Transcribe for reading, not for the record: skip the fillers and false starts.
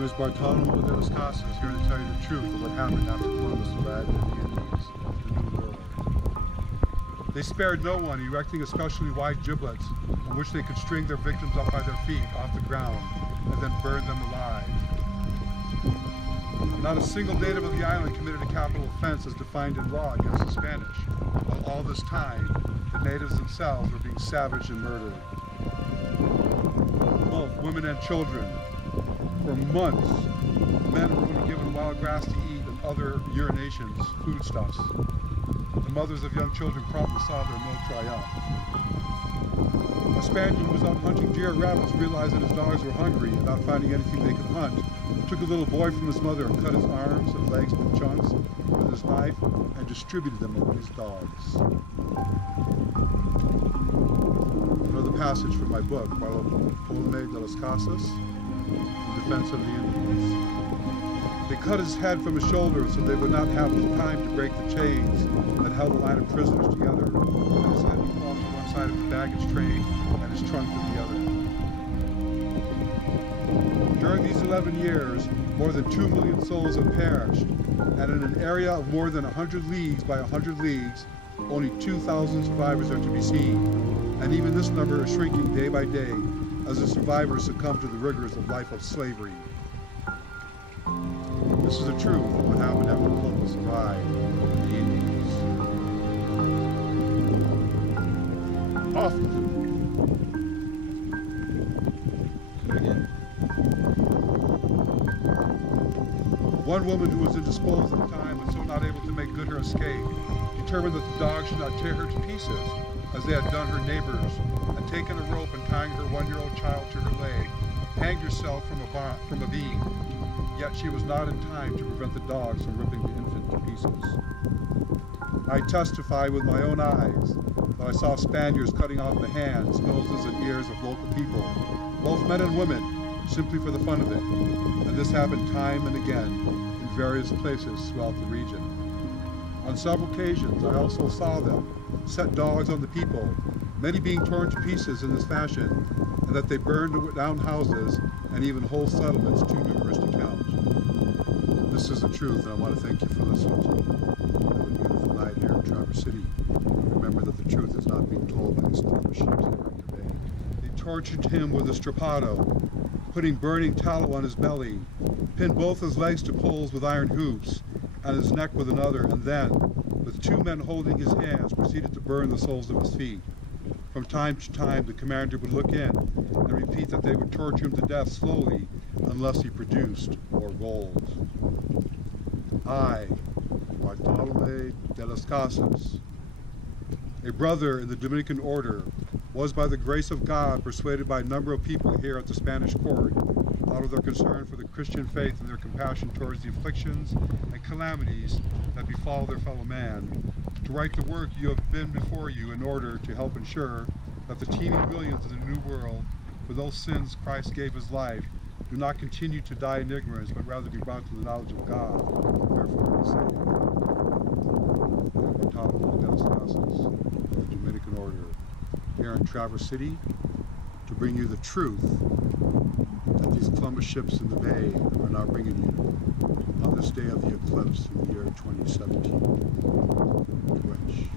name is Bartolomeo de las Casas, here to tell you the truth of what happened after Columbus arrived in the Indies, the New World. They spared no one, erecting especially wide giblets on which they could string their victims up by their feet off the ground and then burn them alive. Not a single native of the island committed a capital offense as defined in law against the Spanish, while all this time the natives themselves were being savaged and murdered. Both women and children. For months, men were only given wild grass to eat and other urinations, foodstuffs. The mothers of young children promptly saw their milk dry up. A Spaniard who was out hunting deer and rabbits realized that his dogs were hungry and not finding anything they could hunt, took a little boy from his mother and cut his arms and legs into chunks with his knife and distributed them among his dogs. Another passage from my book, Bartolomé de las Casas, In Defense of the Indians. They cut his head from his shoulders so they would not have the time to break the chains that held the line of prisoners together, and his head would fall to one side of the baggage train and his trunk to the other. During these 11 years, more than 2 million souls have perished, and in an area of more than 100 leagues by 100 leagues, only 2,000 survivors are to be seen, and even this number is shrinking day by day as the survivors succumb to the rigors of life of slavery. This is the truth of what happened after Columbus arrived in the Indies. Often. One woman who was indisposed at the time and so not able to make good her escape, determined that the dogs should not tear her to pieces, as they had done her neighbors, and taking a rope and tying her 1-year-old child to her leg, hanged herself from a beam. Yet she was not in time to prevent the dogs from ripping the infant to pieces. I testify with my own eyes that I saw Spaniards cutting off the hands, noses, and ears of local people, both men and women, simply for the fun of it, and this happened time and again in various places throughout the region. On several occasions, I also saw them set dogs on the people, many being torn to pieces in this fashion, and that they burned down houses and even whole settlements too numerous to count. This is the truth, and I want to thank you for listening to me. Have a beautiful night here in Traverse City. Remember that the truth is not being told by these enormous ships here in your bay. They tortured him with a strappado, putting burning tallow on his belly, pinned both his legs to poles with iron hoops, and his neck with another, and then, with 2 men holding his hands, proceeded to burn the soles of his feet. From time to time, the commander would look in and repeat that they would torture him to death slowly unless he produced more gold. I, Bartolomé de las Casas, a brother in the Dominican order, was by the grace of God persuaded by a number of people here at the Spanish court, out of their concern for the Christian faith and their compassion towards the afflictions and calamities that befall their fellow man, to write the work you have been before you in order to help ensure that the teeming millions of the New World, for those sins Christ gave his life, do not continue to die in ignorance, but rather be brought to the knowledge of God, and therefore be saved. Bartolomé de las Casas of the Dominican Order, here in Traverse City, to bring you the truth that these Columbus ships in the bay are now bringing you on this day of the eclipse in the year 2017. Twitch.